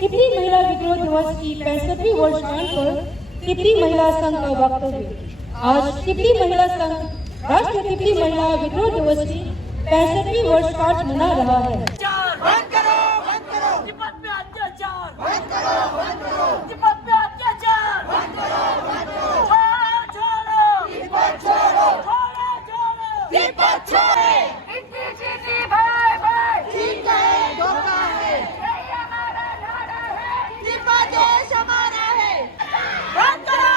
तिब्बती महिला विद्रोह दिवस की 65वीं वर्षगांठ पर तिब्बती महिला संघ का वक्तव्य। आज तिब्बती महिला संघ राष्ट्रीय तिब्बती महिला विद्रोह दिवस की 65वीं वर्षगांठ मना रहा है। बंद करो, तिब्बत में अत्याचार, बंद करो, तिब्बत में अत्याचार, बंद करो, छोड़ो, तिब्बत छोड़ो, तिब्बत छोड़ो, इतनी भाई, ठीक है, धोखा है, यही हमारा नारा है, तिब्बत देश हमारा है, बंद करो,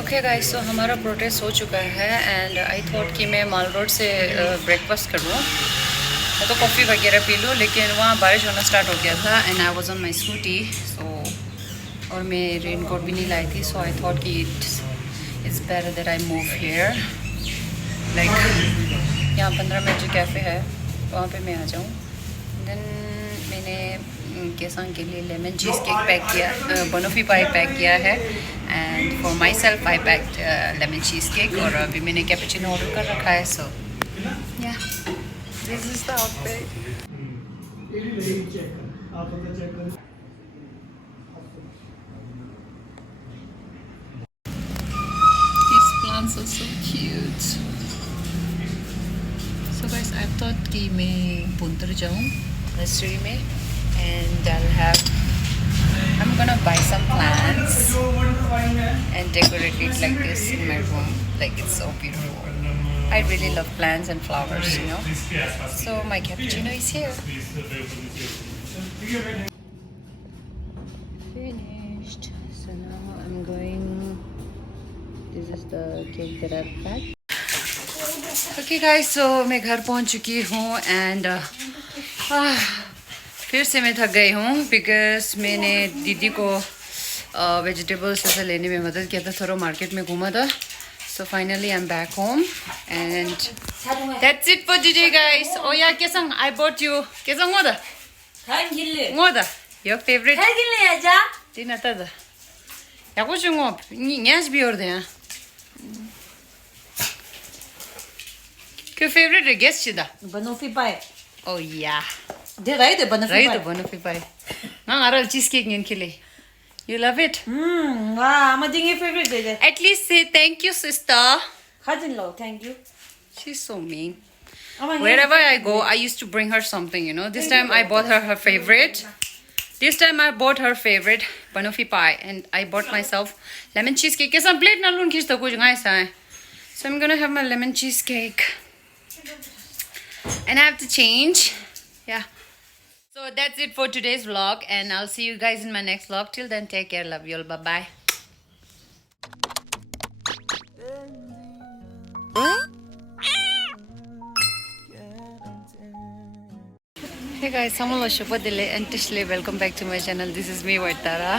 ओके गाइस, तो हमारा प्रोटेस्ट हो चुका है एंड आई थॉट कि मैं माल रोड से ब्रेकफास्ट करूँ तो कॉफ़ी वगैरह पी लूँ, लेकिन वहाँ बारिश होना स्टार्ट हो गया था and I was on my scooty और मैं रेन कोट भी नहीं लाई थी, सो आई थॉट कि it's better that I move here, like यहाँ 15 मिनट जो कैफ़े है वहाँ पे मैं आ जाऊँ। देन मैंने केसंग के लिए लेमन चीज़ केक पैक किया, बनोफी पाई पैक किया है and for my self I packed lemon cheese cake, और अभी मैंने कैपुचिनो ऑर्डर कर रखा है। सो या this is the outfit. These plants are so cute. So guys, I thought कि मैं पुंतर जाऊँ नर्सरी में and I'm gonna buy some plants and decorate it like this in my room. Like, it's so beautiful. I really love plants and flowers, you know. So my cappuccino is here. Finished. So now I'm going. This is the cake that I've packed. Okay guys, so मैं घर पहुंच चुकी हूँ and फिर से मैं थक गई हूँ बिकॉज मैंने दीदी को वेजिटेबल्स ऐसा लेने में मदद किया था, थोड़ा मार्केट में घूमा था। So finally I am back home and that's it for today guys. Oh yeah Kesang I bought you Kesang 뭐다? 간 길래. 뭐다? Your favorite? 간 길래 하자. Tina tada. Ya ko chungo nyas biyor de ya. Kyo favorite guest chida. Banoffee pie. Oh yeah. De right banoffee Right pie. the banoffee pie. Nang aral cheesecake ngin kile. You love it? Wow, I'm a dingy favorite day. At least say thank you, sister. Cousin Lo, thank you. She's so mean. I'm a Wherever I go, I used to bring her something, you know. This time I bought her favorite. This time I bought her favorite banoffee pie, and I bought myself lemon cheesecake. Yes, I'm plate na lun kishta kuch ngai sa. So I'm gonna have my lemon cheesecake, and I have to change. Yeah. So that's it for today's vlog, and I'll see you guys in my next vlog. Till then, take care. Love you all. Bye bye. Hey guys, welcome back to my channel. This is me, Vaitara.